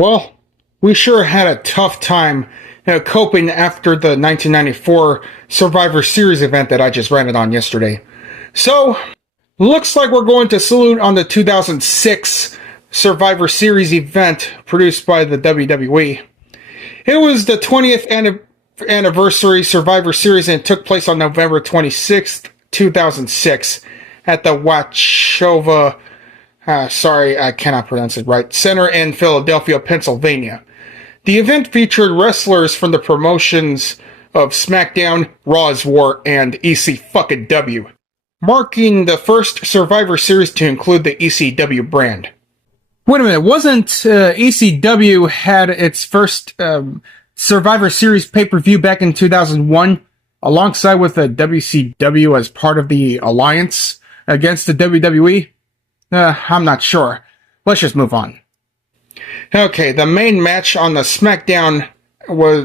Well, we sure had a tough time coping after the 1994 Survivor Series event that I just ranted on yesterday. So, looks like we're going to salute on the 2006 Survivor Series event produced by the WWE. It was the 20th anniversary Survivor Series and it took place on November 26th, 2006 at the Wachovia I cannot pronounce it right, Center in Philadelphia, Pennsylvania. The event featured wrestlers from the promotions of SmackDown, Raw's War, and ECW, marking the first Survivor Series to include the ECW brand. Wait a minute, wasn't ECW had its first Survivor Series pay-per-view back in 2001, alongside with the WCW as part of the alliance against the WWE? I'm not sure. Let's just move on. Okay, the main match on the SmackDown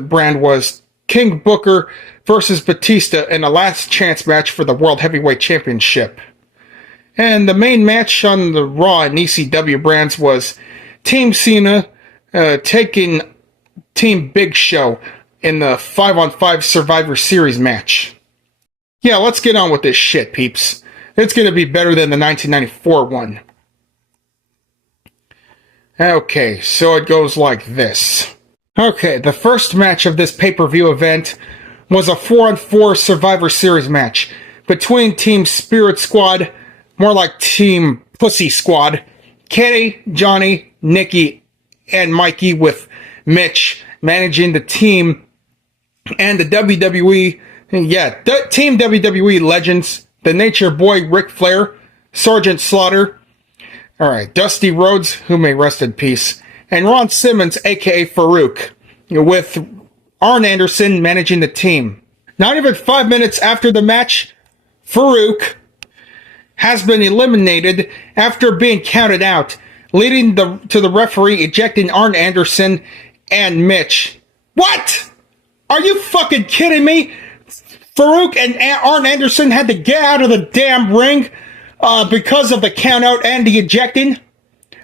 brand was King Booker versus Batista in a last chance match for the World Heavyweight Championship. And the main match on the Raw and ECW brands was Team Cena taking Team Big Show in the 5-on-5 Survivor Series match. Yeah, let's get on with this shit, peeps. It's going to be better than the 1994 one. Okay, so it goes like this. Okay, the first match of this pay-per-view event was a 4-on-4 Survivor Series match between Team Spirit Squad, more like Team Pussy Squad, Kenny, Johnny, Nikki, and Mikey, with Mitch managing the team, and the WWE, Team WWE legends, the Nature Boy Ric Flair, Sergeant Slaughter, Dusty Rhodes, who may rest in peace, and Ron Simmons, aka Farouk, with Arn Anderson managing the team. Not even 5 minutes after the match, Farouk has been eliminated after being counted out, leading to the referee ejecting Arn Anderson and Mitch. What? Are you fucking kidding me? Farouk and Arn Anderson had to get out of the damn ring because of the countout and the ejecting.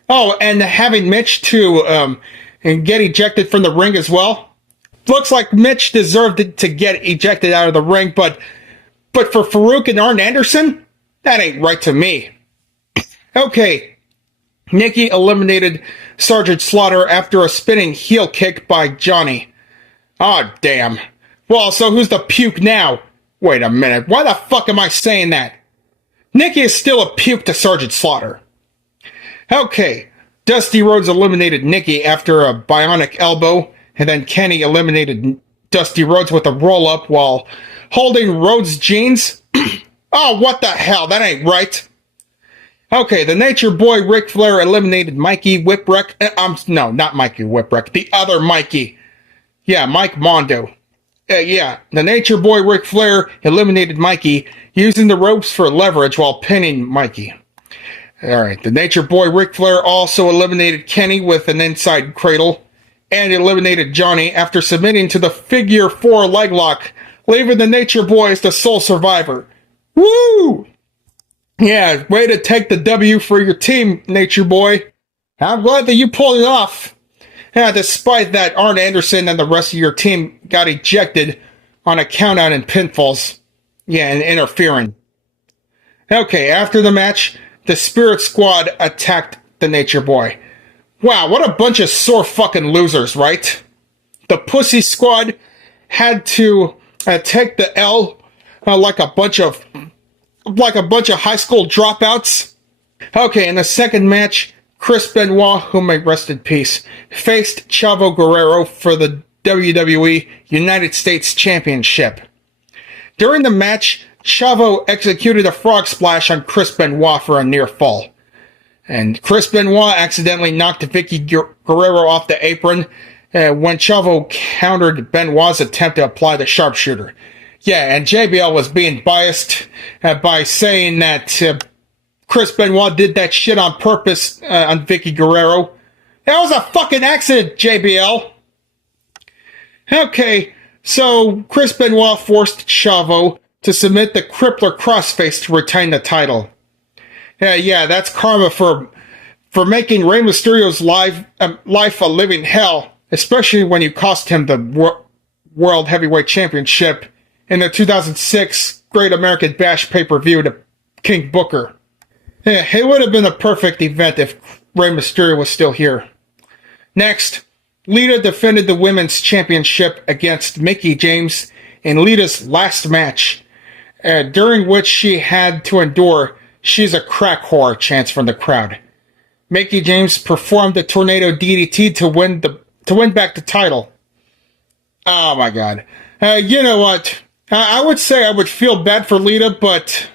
Oh, and having Mitch to get ejected from the ring as well. Looks like Mitch deserved to get ejected out of the ring, but for Farouk and Arn Anderson, that ain't right to me. Okay, Nikki eliminated Sergeant Slaughter after a spinning heel kick by Johnny. Oh, damn. Well, so who's the puke now? Wait a minute, why the fuck am I saying that? Nikki is still a puke to Sergeant Slaughter. Okay, Dusty Rhodes eliminated Nikki after a bionic elbow, and then Kenny eliminated Dusty Rhodes with a roll-up while holding Rhodes' jeans. Oh, what the hell, that ain't right. Okay, the Nature Boy Ric Flair eliminated Mikey Whipwreck. No, not Mikey Whipwreck, the other Mikey. Yeah, Mike Mondo. The Nature Boy Ric Flair eliminated Mikey, using the ropes for leverage while pinning Mikey. Alright, the Nature Boy Ric Flair also eliminated Kenny with an inside cradle, and eliminated Johnny after submitting to the figure 4 leg lock, leaving the Nature Boy as the sole survivor. Woo! Yeah, way to take the W for your team, Nature Boy. I'm glad that you pulled it off. Yeah, despite that, Arn Anderson and the rest of your team got ejected on a countout and pinfalls. Yeah, and interfering. Okay, after the match, the Spirit Squad attacked the Nature Boy. Wow, what a bunch of sore fucking losers, right? The Pussy Squad had to take the L like a bunch of high school dropouts. Okay, in the second match, Chris Benoit, who may rest in peace, faced Chavo Guerrero for the WWE United States Championship. During the match, Chavo executed a frog splash on Chris Benoit for a near fall. And Chris Benoit accidentally knocked Vicky Guerrero off the apron when Chavo countered Benoit's attempt to apply the sharpshooter. Yeah, and JBL was being biased by saying that Chris Benoit did that shit on purpose on Vicky Guerrero. That was a fucking accident, JBL. Okay, so Chris Benoit forced Chavo to submit the Crippler Crossface to retain the title. Yeah, that's karma for for making Rey Mysterio's life a living hell, especially when you cost him the World Heavyweight Championship in the 2006 Great American Bash pay-per-view to King Booker. Yeah, it would have been a perfect event if Rey Mysterio was still here. Next, Lita defended the Women's Championship against Mickie James in Lita's last match, during which she had to endure "She's a crack whore" chants from the crowd. Mickie James performed a tornado DDT to win back the title. Oh my god. You know what? I would say I would feel bad for Lita, but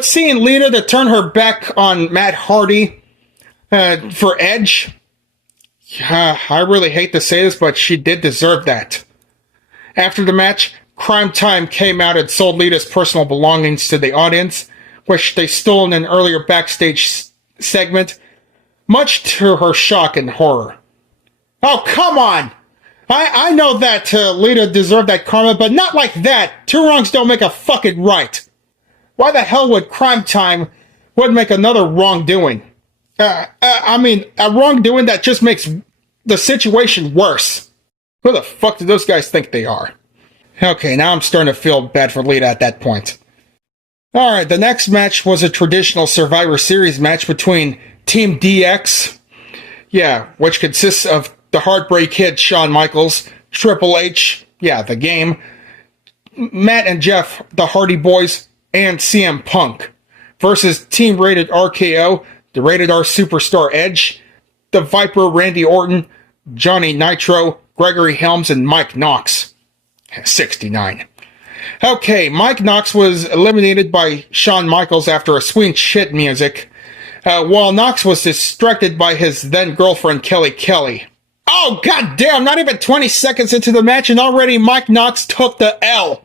seeing Lita to turn her back on Matt Hardy for Edge, I really hate to say this, but she did deserve that. After the match, Crime Time came out and sold Lita's personal belongings to the audience, which they stole in an earlier backstage segment, much to her shock and horror. Oh, come on! I know that Lita deserved that karma, but not like that. Two wrongs don't make a fucking right. Why the hell would Crime Time make another wrongdoing? I mean, a wrongdoing that just makes the situation worse. Who the fuck do those guys think they are? Okay, now I'm starting to feel bad for Lita at that point. Alright, the next match was a traditional Survivor Series match between Team DX, which consists of the Heartbreak Kid Shawn Michaels, Triple H, the game, Matt and Jeff, the Hardy Boys, and CM Punk, versus Team Rated RKO, the Rated R Superstar Edge, the Viper Randy Orton, Johnny Nitro, Gregory Helms, and Mike Knox. 69. Okay, Mike Knox was eliminated by Shawn Michaels after a sweet shit music, while Knox was distracted by his then-girlfriend Kelly Kelly. Oh, goddamn, not even 20 seconds into the match and already Mike Knox took the L.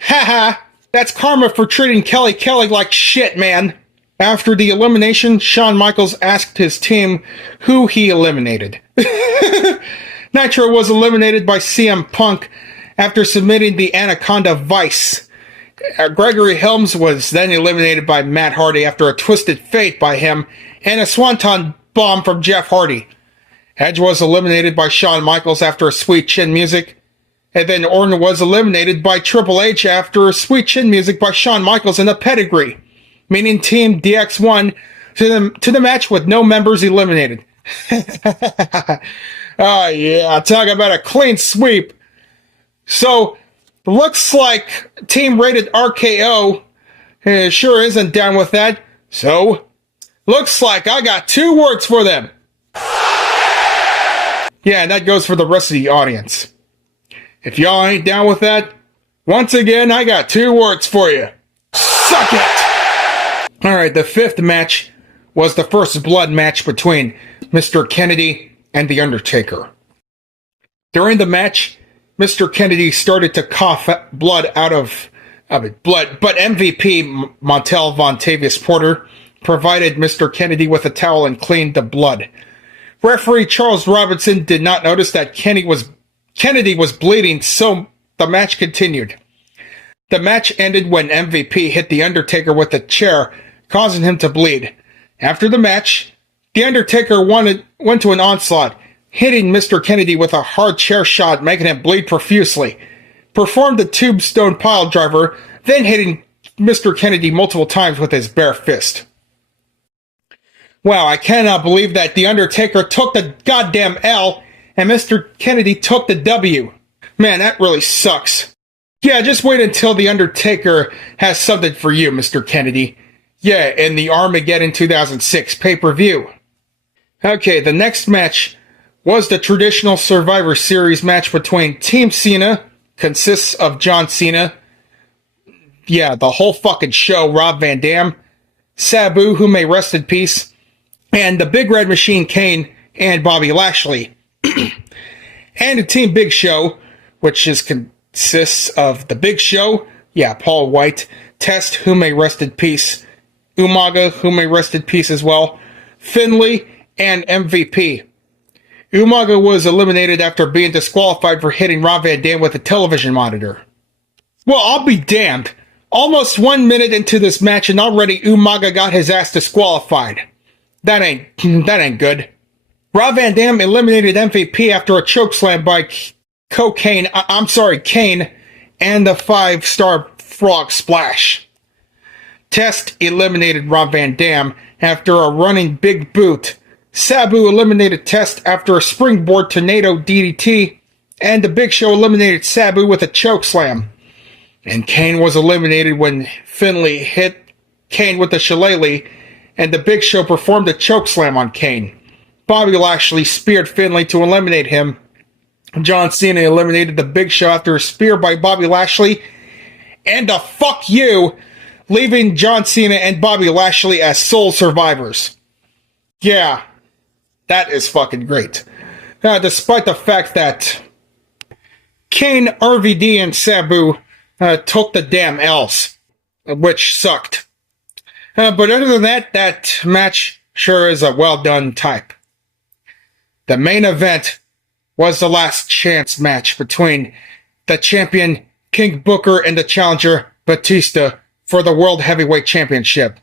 Haha, that's karma for treating Kelly Kelly like shit, man. After the elimination, Shawn Michaels asked his team who he eliminated. Nitro was eliminated by CM Punk after submitting the Anaconda Vice. Gregory Helms was then eliminated by Matt Hardy after a Twisted Fate by him and a Swanton Bomb from Jeff Hardy. Edge was eliminated by Shawn Michaels after a Sweet Chin Music, and then Orton was eliminated by Triple H after a Sweet Chin Music by Shawn Michaels and a Pedigree, meaning Team DX won to the match with no members eliminated. Oh yeah, talk about a clean sweep. So, looks like Team Rated RKO sure isn't down with that. So, looks like I got 2 words for them. Yeah, and that goes for the rest of the audience. If y'all ain't down with that, once again, I got 2 words for you. Suck it! Alright, the 5th match was the first blood match between Mr. Kennedy and The Undertaker. During the match, Mr. Kennedy started to cough blood out of blood, but MVP Montel Vontavious Porter provided Mr. Kennedy with a towel and cleaned the blood. Referee Charles Robinson did not notice that Kennedy was bleeding, so the match continued. The match ended when MVP hit The Undertaker with a chair, causing him to bleed. After the match, The Undertaker went to an onslaught, hitting Mr. Kennedy with a hard chair shot, making him bleed profusely. Performed the tombstone pile driver, then hitting Mr. Kennedy multiple times with his bare fist. Wow, I cannot believe that The Undertaker took the goddamn L and Mr. Kennedy took the W. Man, that really sucks. Yeah, just wait until The Undertaker has something for you, Mr. Kennedy. Yeah, in the Armageddon 2006 pay-per-view. Okay, the next match was the traditional Survivor Series match between Team Cena, consists of John Cena, the whole fucking show, Rob Van Dam, Sabu, who may rest in peace, and the Big Red Machine Kane and Bobby Lashley. And Team Big Show, which consists of the Big Show, Paul White, Test, who may rest in peace, Umaga, who may rest in peace as well, Finlay, and MVP. Umaga was eliminated after being disqualified for hitting Rob Van Dam with a television monitor. Well, I'll be damned. Almost 1 minute into this match and already Umaga got his ass disqualified. That ain't good. Rob Van Dam eliminated MVP after a chokeslam by Kane and the 5-star frog splash. Test eliminated Rob Van Dam after a running big boot. Sabu eliminated Test after a springboard tornado DDT, and the Big Show eliminated Sabu with a chokeslam. And Kane was eliminated when Finlay hit Kane with the shillelagh, and the Big Show performed a chokeslam on Kane. Bobby Lashley speared Finlay to eliminate him. John Cena eliminated the Big Show after a spear by Bobby Lashley, and a fuck you, leaving John Cena and Bobby Lashley as sole survivors. Yeah, that is fucking great. Despite the fact that Kane, RVD, and Sabu took the damn L's, which sucked. But other than that, that match sure is a well-done type. The main event was the last chance match between the champion King Booker and the challenger Batista for the World Heavyweight Championship.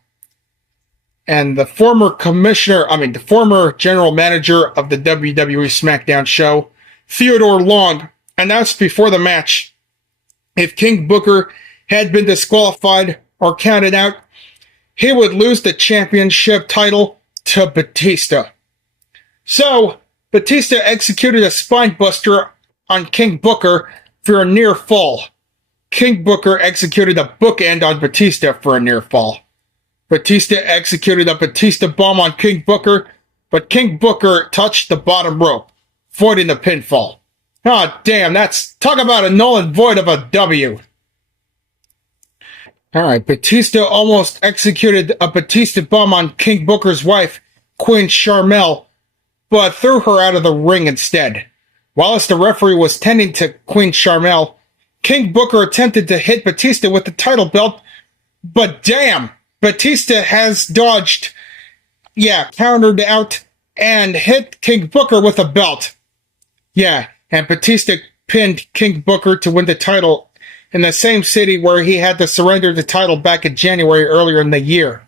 And the former general manager of the WWE SmackDown show, Theodore Long, announced before the match if King Booker had been disqualified or counted out, he would lose the championship title to Batista. So, Batista executed a spine buster on King Booker for a near fall. King Booker executed a bookend on Batista for a near fall. Batista executed a Batista bomb on King Booker, but King Booker touched the bottom rope, voiding the pinfall. Oh, damn, talk about a null and void of a W. Alright, Batista almost executed a Batista bomb on King Booker's wife, Queen Sharmell, but threw her out of the ring instead. Whilst the referee was tending to Queen Sharmell, King Booker attempted to hit Batista with the title belt, but damn, Batista has dodged, countered out, and hit King Booker with a belt. Yeah, and Batista pinned King Booker to win the title in the same city where he had to surrender the title back in January earlier in the year.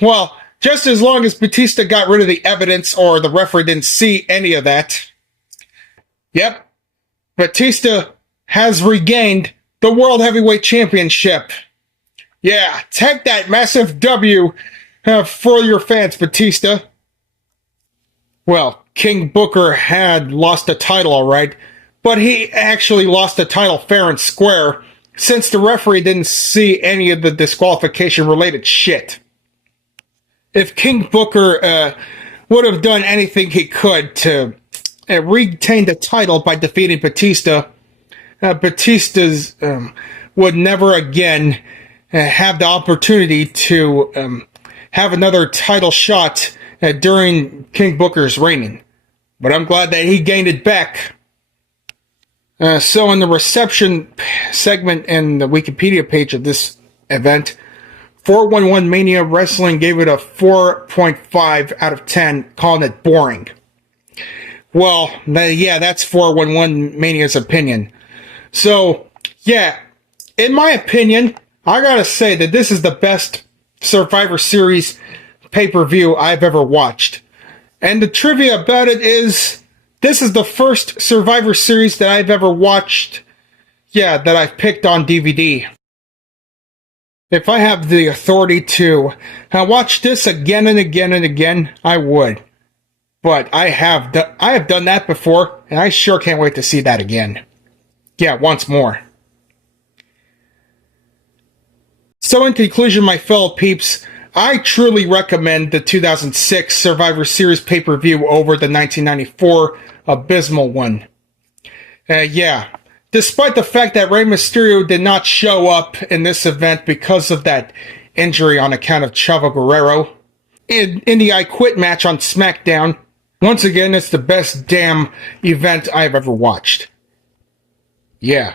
Well, just as long as Batista got rid of the evidence or the referee didn't see any of that. Yep, Batista has regained the World Heavyweight Championship. Yeah, take that massive W for your fans, Batista. Well, King Booker had lost the title, alright, but he actually lost the title fair and square since the referee didn't see any of the disqualification-related shit. If King Booker would have done anything he could to retain the title by defeating Batista, Batista's would never again have the opportunity to have another title shot during King Booker's reigning. But I'm glad that he gained it back. So in the reception segment in the Wikipedia page of this event, 411 Mania Wrestling gave it a 4.5 out of 10, calling it boring. Well, that's 411 Mania's opinion. So, in my opinion, I gotta say that this is the best Survivor Series pay-per-view I've ever watched. And the trivia about it is, this is the first Survivor Series that I've ever watched, that I've picked on DVD. If I have the authority to watch this again and again and again, I would. But I have done that before, and I sure can't wait to see that again. Once more. So in conclusion, my fellow peeps, I truly recommend the 2006 Survivor Series pay-per-view over the 1994 abysmal one. Despite the fact that Rey Mysterio did not show up in this event because of that injury on account of Chavo Guerrero, in the I Quit match on SmackDown, once again, it's the best damn event I've ever watched. Yeah.